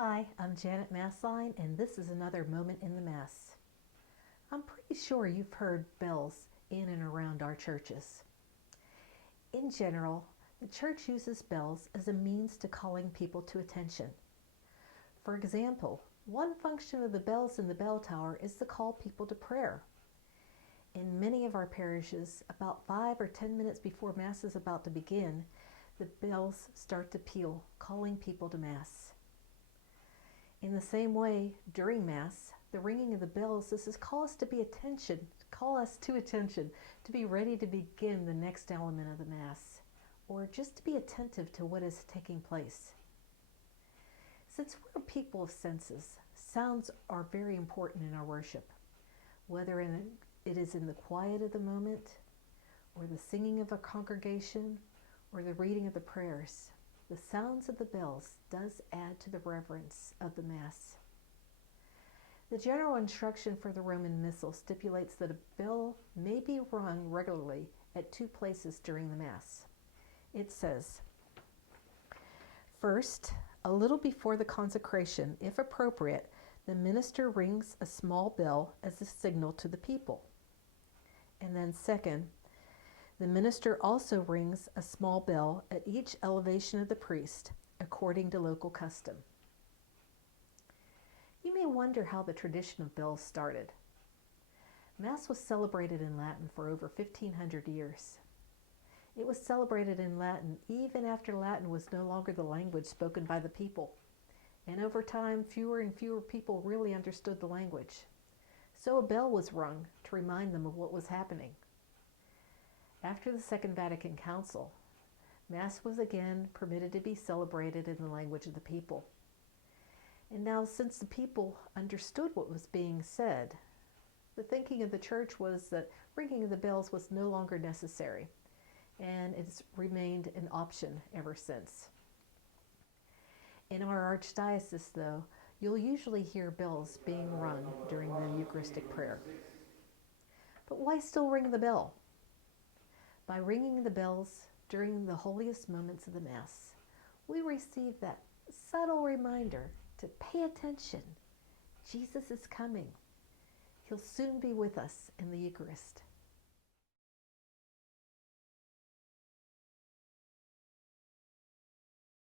Hi, I'm Janet Massline, and this is another Moment in the Mass. I'm pretty sure you've heard bells in and around our churches. In general, the church uses bells as a means to calling people to attention. For example, one function of the bells in the bell tower is to call people to prayer. In many of our parishes, about 5 or 10 minutes before Mass is about to begin, the bells start to peal, calling people to Mass. In the same way, during Mass, the ringing of the bells is to call us to attention, to be ready to begin the next element of the Mass, or just to be attentive to what is taking place. Since we're people of senses, sounds are very important in our worship, whether it is in the quiet of the moment, or the singing of a congregation, or the reading of the prayers. The sounds of the bells does add to the reverence of the Mass. The general instruction for the Roman Missal stipulates that a bell may be rung regularly at 2 places during the Mass. It says, first, a little before the consecration, if appropriate, the minister rings a small bell as a signal to the people. And then second, the minister also rings a small bell at each elevation of the priest, according to local custom. You may wonder how the tradition of bells started. Mass was celebrated in Latin for over 1,500 years. It was celebrated in Latin even after Latin was no longer the language spoken by the people. And over time, fewer and fewer people really understood the language. So a bell was rung to remind them of what was happening. After the Second Vatican Council, Mass was again permitted to be celebrated in the language of the people. And now, since the people understood what was being said, the thinking of the Church was that ringing of the bells was no longer necessary, and it's remained an option ever since. In our Archdiocese, though, you'll usually hear bells being rung during the Eucharistic prayer. But why still ring the bell? By ringing the bells during the holiest moments of the Mass, we receive that subtle reminder to pay attention. Jesus is coming. He'll soon be with us in the Eucharist.